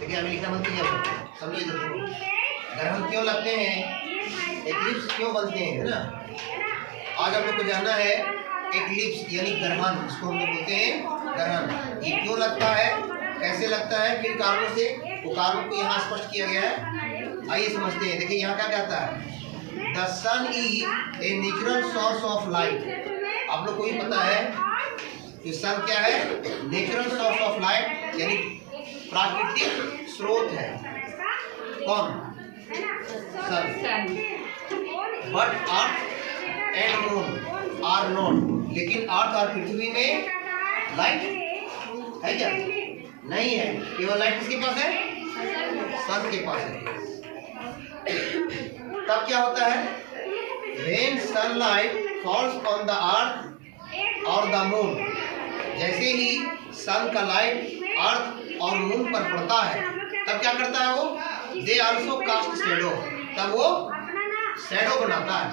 देखिए हमें लिखना बंद किया समझो इधर देखो, ग्रहण क्यों लगते हैं, एक्लिप्स क्यों बनते हैं, है ना। आज हम लोग को जानना है एक्लिप्स यानी ग्रहण, इसको हम लोग बोलते हैं ग्रहण। ये क्यों लगता है, कैसे लगता है, किन कारणों से, वो कारणों को यहाँ स्पष्ट किया गया है। आइए समझते हैं। देखिए यहाँ क्या कहता है, the sun is a natural source of light. आप लोग को भी पता है कि सन क्या है, नेचुरल सोर्स ऑफ लाइट यानी प्राकृतिक स्रोत है। कौन, sun. But earth and moon are not, लेकिन अर्थ और पृथ्वी में लाइट है क्या, नहीं है। केवल लाइट किसके पास है, सन के पास है। तब क्या होता है, when sunlight falls on the earth और द मून, जैसे ही सन का लाइट अर्थ और मून पर पड़ता है तब क्या करता है वो, दे आल्सो कास्ट शैडो, तब वो शैडो बनाता है।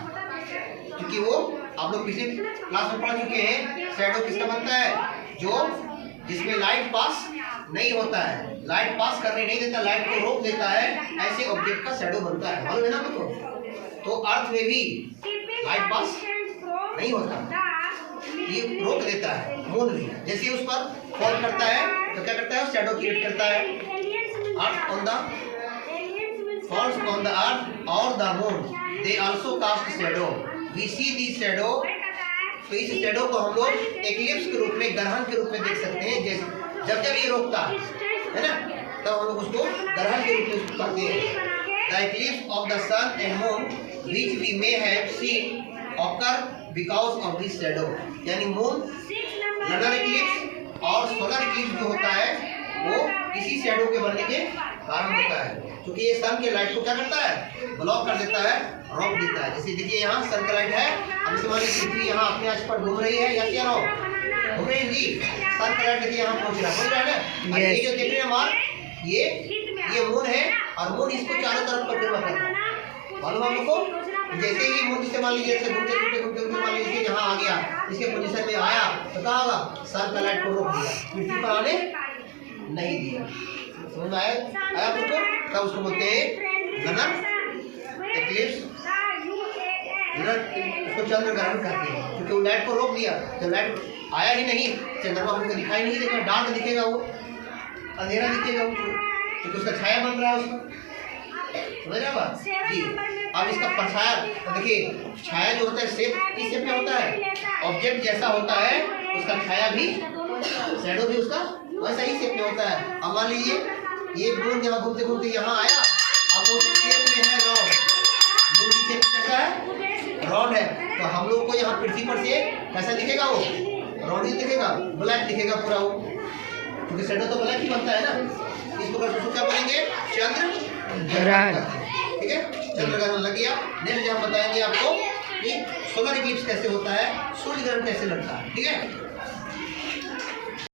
क्योंकि वो आप लोग पिछले क्लास में पढ़ चुके हैं, शैडो किसका बनता है, जो जिसमें लाइट पास नहीं होता है, लाइट पास करने नहीं देता, लाइट को रोक देता है, ऐसे ऑब्जेक्ट का शैडो बनता है। मालूम है ना आपको। तो अर्थ में भी लाइट पास नहीं होता, ये रोक देता है। मून भी जैसे उस पर फॉल करता है तो क्या करता है, शैडो क्रिएट करता है। Earth on the falls on the earth और the moon, they also cast shadow, we see this shadow. तो इस शैडो को हम लोग एक्लिप्स के रूप में, ग्रहण के रूप में देख सकते हैं। जैसे जब जब ये रोकता है ना, तब हम लोग उसको ग्रहण के रूप में उसको कहते हैं। The eclipse of the sun and moon which we may have seen occur because of this shadow, यानी मून लूनर एक्लिप्स और सोलर एक्लिप्स जो होता है वो इसी शैडो के बनने के कारण होता है। क्योंकि ये सन के लाइट को क्या करता है, ब्लॉक कर देता है, रोक देता है। जैसे देखिए यहाँ सन का लाइट है, अब इस हमारी पृथ्वी यहाँ अपने आस पर घूम रही है, या क्या रहो घूम रही जी, सन का लाइट देखिए यहाँ पहुँच रहा है ना। ये जो देख रहे हैं हमार, ये मून है और मून इसको चारों तरफ परिक्रमा कर रहा है। मालूम आप लोग को, जैसे ही मून जिसे मान लीजिए घूमते घूमते घूमते घूमते मान लीजिए यहाँ आ गया, इसके पोजीशन में आया तो कहाँ होगा, सन का लाइट को रोक दिया, पृथ्वी पर आने नहीं दिया। समझ में आया आप लोग को, तब उसको बोलते हैं लूनर एक्लिप्स। उसको चंद्र ग्रहण कहते हैं, क्योंकि वो लाइट को रोक दिया। जब लाइट आया ही नहीं, चंद्रमा हमको दिखाई नहीं देगा, डार्क दिखेगा, वो अंधेरा दिखेगा, वो क्योंकि उसका छाया बन रहा है उसका। समझ रहे बात जी। अब इसका परछाया तो देखिए, छाया जो होता है शेप किस शेप में होता है, ऑब्जेक्ट जैसा होता है उसका छाया भी, शैडो भी उसका वैसा ही शेप में होता है। अब मान लीजिए ये मून यहाँ घूमते घूमते यहाँ आया, अब वो शेप में है रॉड, मून की शेप कैसा है, रॉड है। तो हम लोग को यहाँ पृथ्वी पर से कैसा दिखेगा, वो रॉड ही दिखेगा, ब्लैक दिखेगा पूरा वो, क्योंकि शैडो तो ब्लैक ही बनता है ना। इसको क्या बोलेंगे, चंद्र ग्रहण। ठीक है, चंद्र ग्रहण लग गया। नेक्स्ट हम बताएंगे आपको कि सोलर इक्लिप्स कैसे होता है, सूर्य ग्रहण कैसे लगता है। ठीक है।